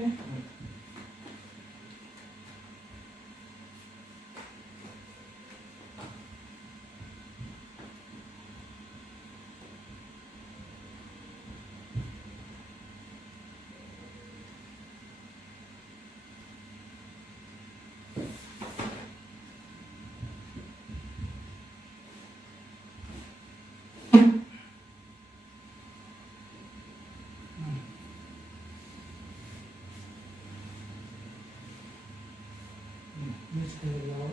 Okay. Let's get it out.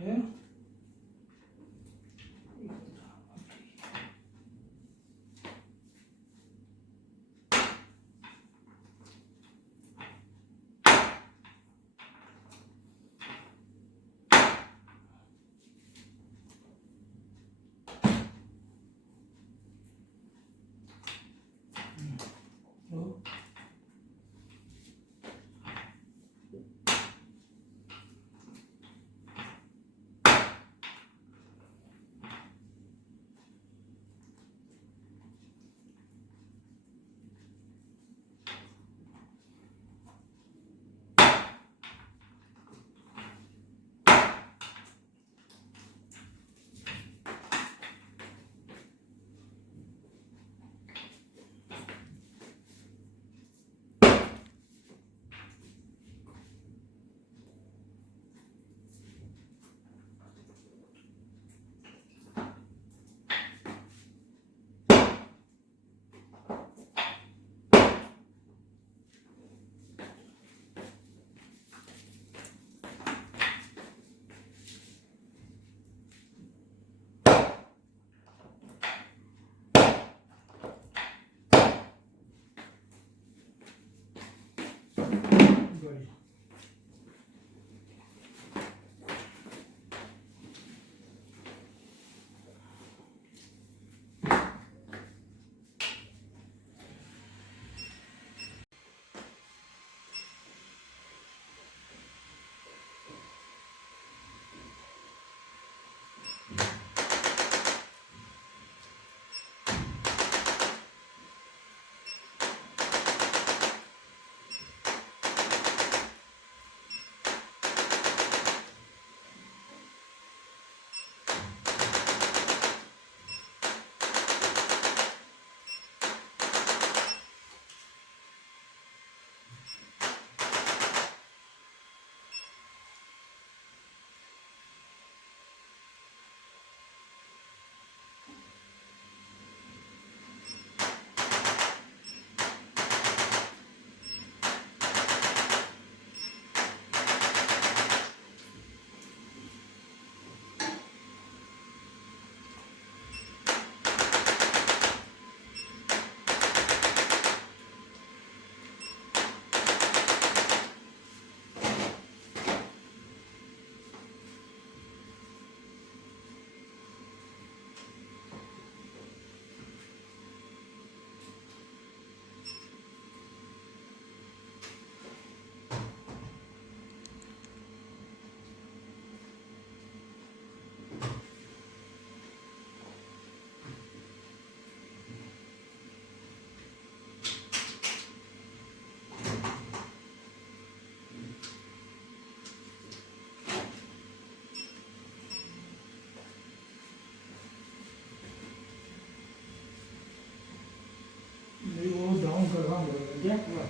Yeah. Oh. Good. ये वो down करना पड़ेगा क्या?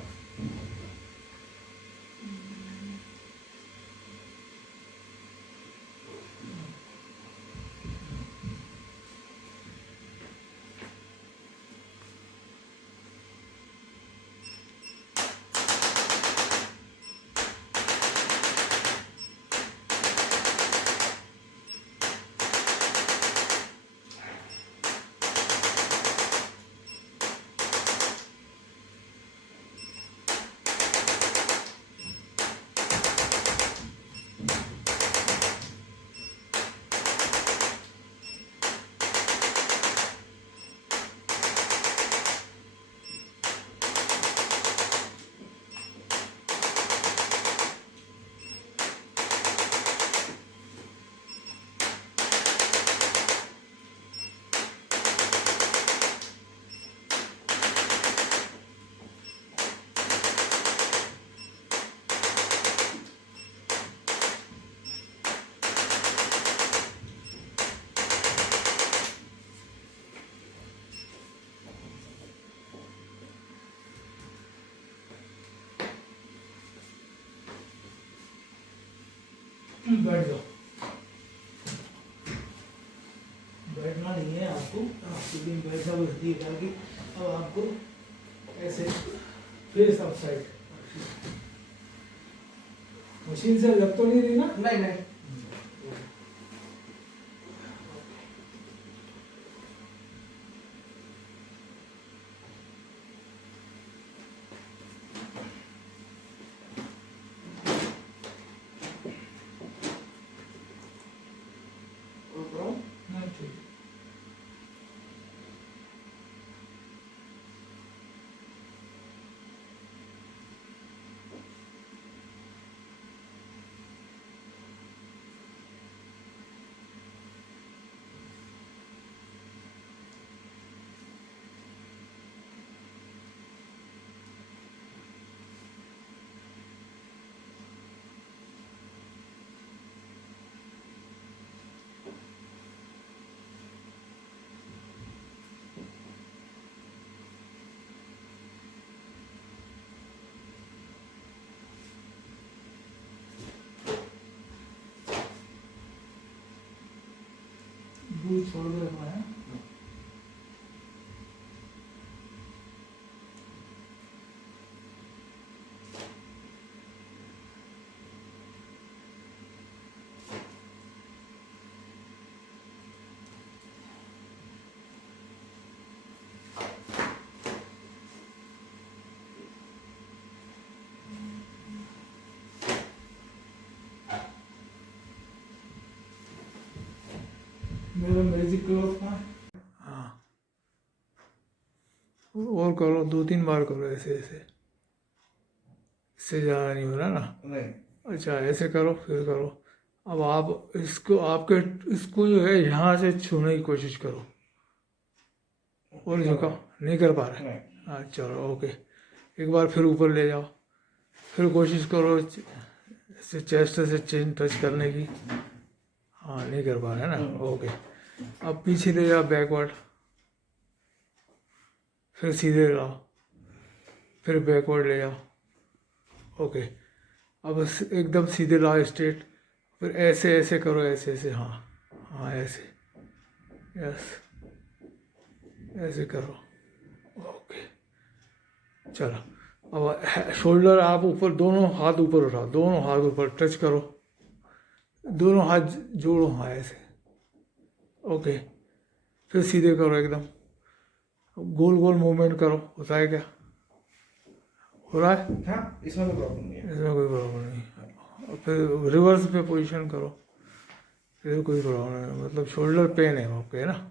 बैठ जाओ। बैठना नहीं है आपको, आपको दिन बैठा बस दिए ताकि अब आपको ऐसे फेस अप साइड। मशीन से लग तो नहीं रही ना? नहीं नहीं। नहीं ठीक। दूध छोड़ दे रखना है। मेरा मैजिक क्लॉथ कहाँ है? हाँ, और करो, 2-3 बार करो ऐसे ऐसे, इससे ज़्यादा नहीं हो रहा ना? नहीं। अच्छा ऐसे करो, फिर करो। अब आप इसको, आपके इसको जो है यहाँ से छूने की कोशिश करो और झुकाओ। नहीं कर पा रहे? नहीं। हाँ चलो ओके। एक बार फिर ऊपर ले जाओ, फिर कोशिश करो ऐसे चेस्ट से चेन टच करने की। हाँ नहीं कर पा रहे ना? ओके। अब पीछे ले जाओ बैकवर्ड, फिर सीधे लाओ, फिर बैकवर्ड ले जाओ। ओके। अब एकदम सीधे लाओ स्ट्रेट, फिर ऐसे ऐसे करो, ऐसे ऐसे। हाँ हाँ ऐसे, यस ऐसे करो। ओके चलो। अब शोल्डर आप ऊपर, दोनों हाथ ऊपर उठाओ, दोनों हाथ ऊपर टच करो, दोनों हाथ जोड़ो। हाँ ऐसे। ओके। फिर सीधे करो एकदम, गोल गोल मूवमेंट करो। होता है क्या? हो रहा है? हाँ, इसमें कोई प्रॉब्लम नहीं है। इसमें कोई प्रॉब्लम नहीं। और फिर रिवर्स पे पोजीशन करो, फिर कोई प्रॉब्लम नहीं। मतलब शोल्डर पेन है आपके, है ना?